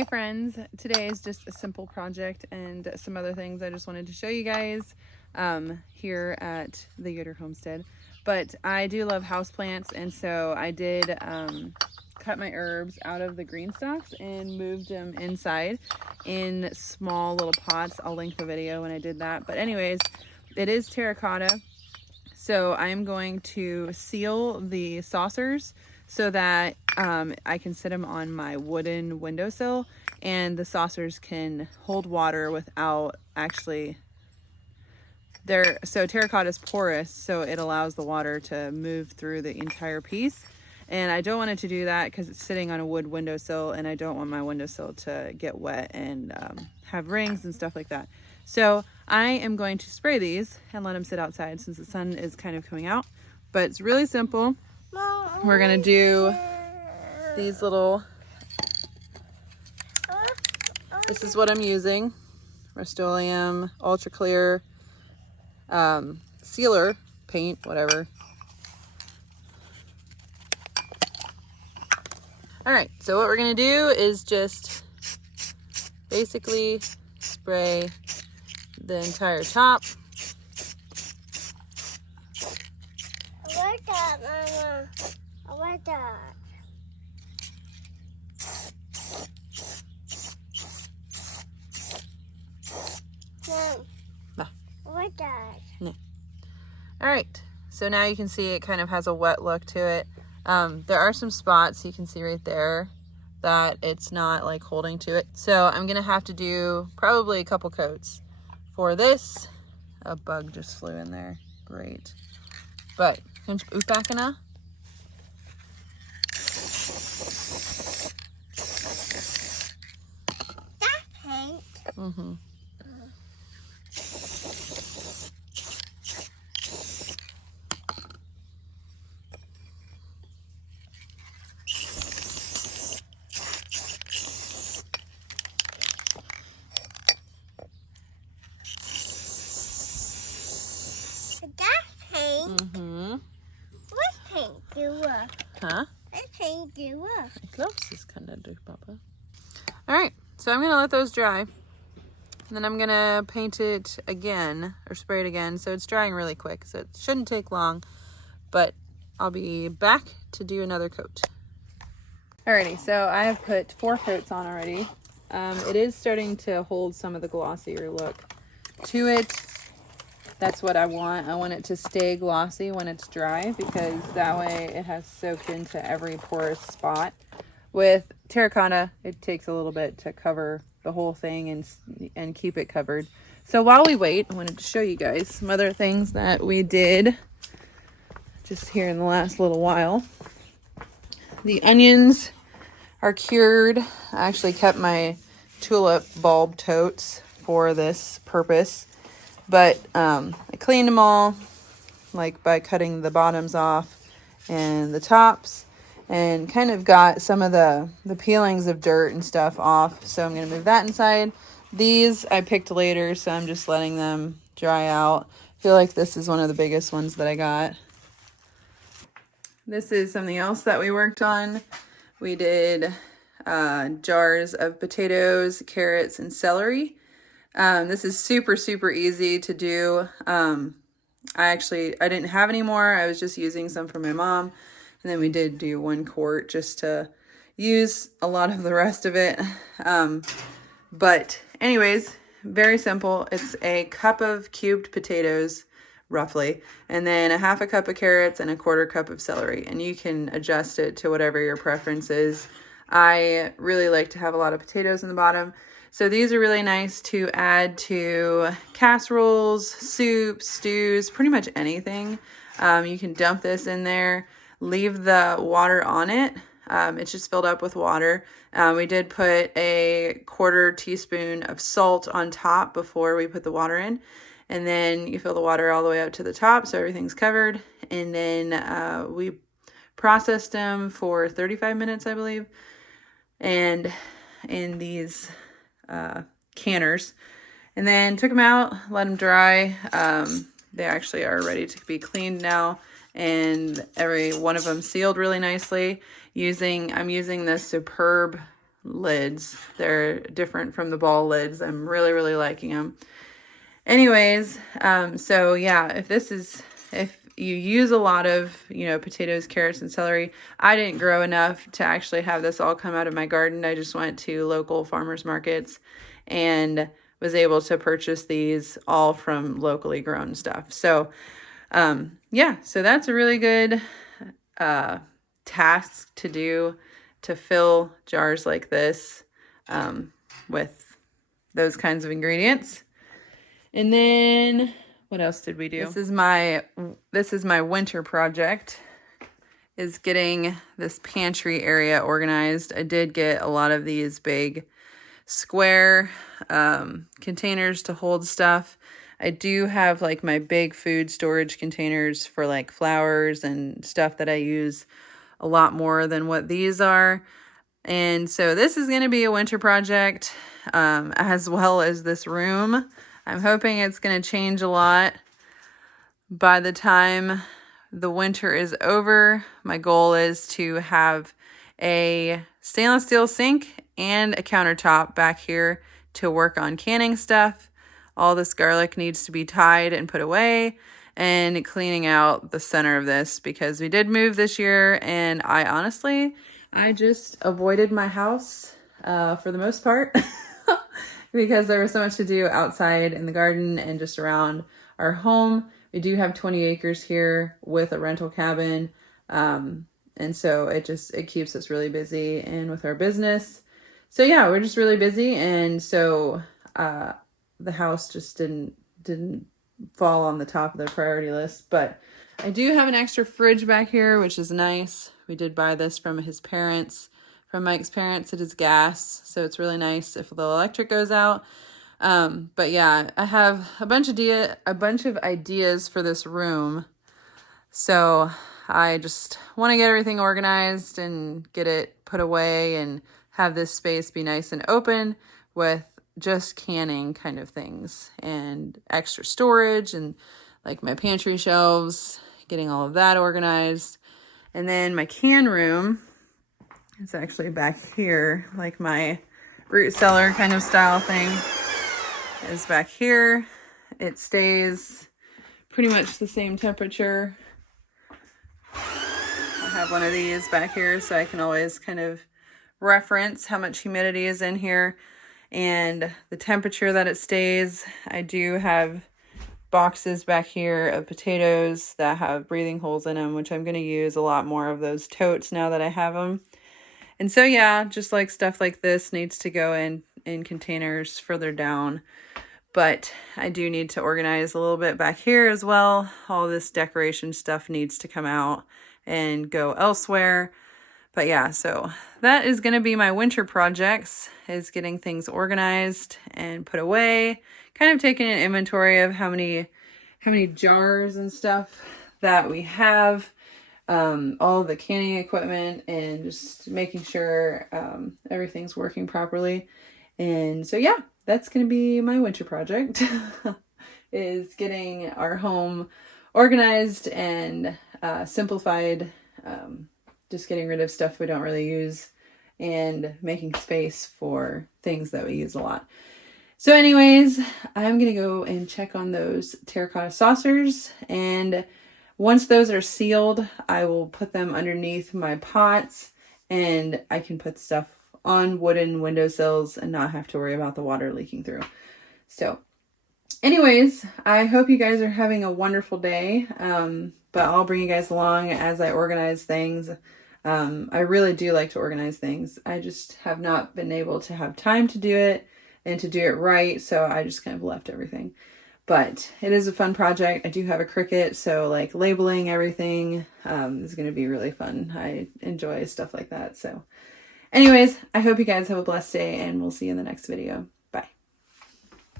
Hey friends, today is just a simple project and some other things I just wanted to show you guys here at the Yoder Homestead. But I do love houseplants, and so I did cut my herbs out of the green stalks and moved them inside in small little pots. I'll link the video when I did that. But anyways, it is terracotta, so I'm going to seal the saucers so that I can sit them on my wooden windowsill, and the saucers can hold water without actually, so terracotta is porous, so it allows the water to move through the entire piece. And I don't want it to do that because it's sitting on a wood windowsill, and I don't want my windowsill to get wet and have rings and stuff like that. So I am going to spray these and let them sit outside since the sun is kind of coming out. But it's really simple. We're gonna do these little, this is what I'm using, Rust-Oleum Ultra Clear sealer paint, whatever. All right, so what we're gonna do is just basically spray the entire top. I like that, Mama. I like that. Mom, No. I like that. No. All right, so now you can see it kind of has a wet look to it. There are some spots you can see right there that it's not like holding to it. So I'm gonna have to do probably a couple coats for this. A bug just flew in there, great. But, kanskje utbackene. That paint. Mm-hmm. That paint. Mm-hmm. What paint do? Huh? What paint do? Ik geloof ze is kind of dirt, Papa. All right, so I'm gonna let those dry. And then I'm gonna paint it again, or spray it again, so it's drying really quick, so it shouldn't take long, but I'll be back to do another coat. Alrighty, so I have put 4 coats on already. It is starting to hold some of the glossier look to it. That's what I want. I want it to stay glossy when it's dry, because that way it has soaked into every porous spot. With terracotta, it takes a little bit to cover the whole thing and keep it covered. So while we wait, I wanted to show you guys some other things that we did just here in the last little while. The onions are cured. I actually kept my tulip bulb totes for this purpose. But I cleaned them all, like by cutting the bottoms off and the tops, and kind of got some of the peelings of dirt and stuff off. So I'm going to move that inside. These I picked later, so I'm just letting them dry out. I feel like this is one of the biggest ones that I got. This is something else that we worked on. We did jars of potatoes, carrots, and celery. This is super, super easy to do. I didn't have any more. I was just using some for my mom. And then we did do 1 quart just to use a lot of the rest of it. But anyways, very simple. It's a cup of cubed potatoes, roughly, and then a 1/2 cup of carrots and a 1/4 cup of celery. And you can adjust it to whatever your preference is. I really like to have a lot of potatoes in the bottom. So these are really nice to add to casseroles, soups, stews, pretty much anything. You can dump this in there, leave the water on it. It's just filled up with water. We did put a 1/4 teaspoon of salt on top before we put the water in. And then you fill the water all the way up to the top so everything's covered. And then we processed them for 35 minutes, I believe. And in these canners, and then took them out, let them dry. They actually are ready to be cleaned now, and every one of them sealed really nicely. I'm using this Superb lids. They're different from the ball lids. I'm really, really liking them. Anyways, so yeah, if you use a lot of, potatoes, carrots, and celery, I didn't grow enough to actually have this all come out of my garden. I just went to local farmers markets and was able to purchase these all from locally grown stuff. So, yeah, so that's a really good task to do, to fill jars like this with those kinds of ingredients. And then what else did we do? This is my winter project, is getting this pantry area organized. I did get a lot of these big square containers to hold stuff. I do have like my big food storage containers for like flowers and stuff that I use a lot more than what these are. And so this is going to be a winter project, as well as this room. I'm hoping it's going to change a lot by the time the winter is over. My goal is to have a stainless steel sink and a countertop back here to work on canning stuff. All this garlic needs to be tied and put away, and cleaning out the center of this because we did move this year, and I just avoided my house for the most part because there was so much to do outside in the garden and just around our home. We do have 20 acres here with a rental cabin. And so it keeps us really busy and with our business. So yeah, we're just really busy. And so the house just didn't fall on the top of the priority list. But I do have an extra fridge back here, which is nice. We did buy this from Mike's parents. It is gas, so it's really nice if the electric goes out. But yeah, I have a bunch of ideas for this room. So I just want to get everything organized and get it put away and have this space be nice and open with just canning kind of things and extra storage and like my pantry shelves, getting all of that organized. And then my can room, it's actually back here, like my root cellar kind of style thing is back here. It stays pretty much the same temperature. I have one of these back here so I can always kind of reference how much humidity is in here and the temperature that it stays. I do have boxes back here of potatoes that have breathing holes in them, which I'm going to use a lot more of those totes now that I have them. And so yeah, just like stuff like this needs to go in containers further down. But I do need to organize a little bit back here as well. All this decoration stuff needs to come out and go elsewhere. But yeah, so that is going to be my winter projects, is getting things organized and put away. Kind of taking an inventory of how many jars and stuff that we have. All the canning equipment, and just making sure everything's working properly. And so yeah, that's going to be my winter project is getting our home organized and simplified, just getting rid of stuff we don't really use and making space for things that we use a lot. So anyways, I'm going to go and check on those terracotta saucers, and once those are sealed, I will put them underneath my pots, and I can put stuff on wooden windowsills and not have to worry about the water leaking through. So anyways, I hope you guys are having a wonderful day. But I'll bring you guys along as I organize things. I really do like to organize things. I just have not been able to have time to do it and to do it right. So I just kind of left everything. But it is a fun project. I do have a Cricut, so like labeling everything is going to be really fun. I enjoy stuff like that. So anyways, I hope you guys have a blessed day, and we'll see you in the next video.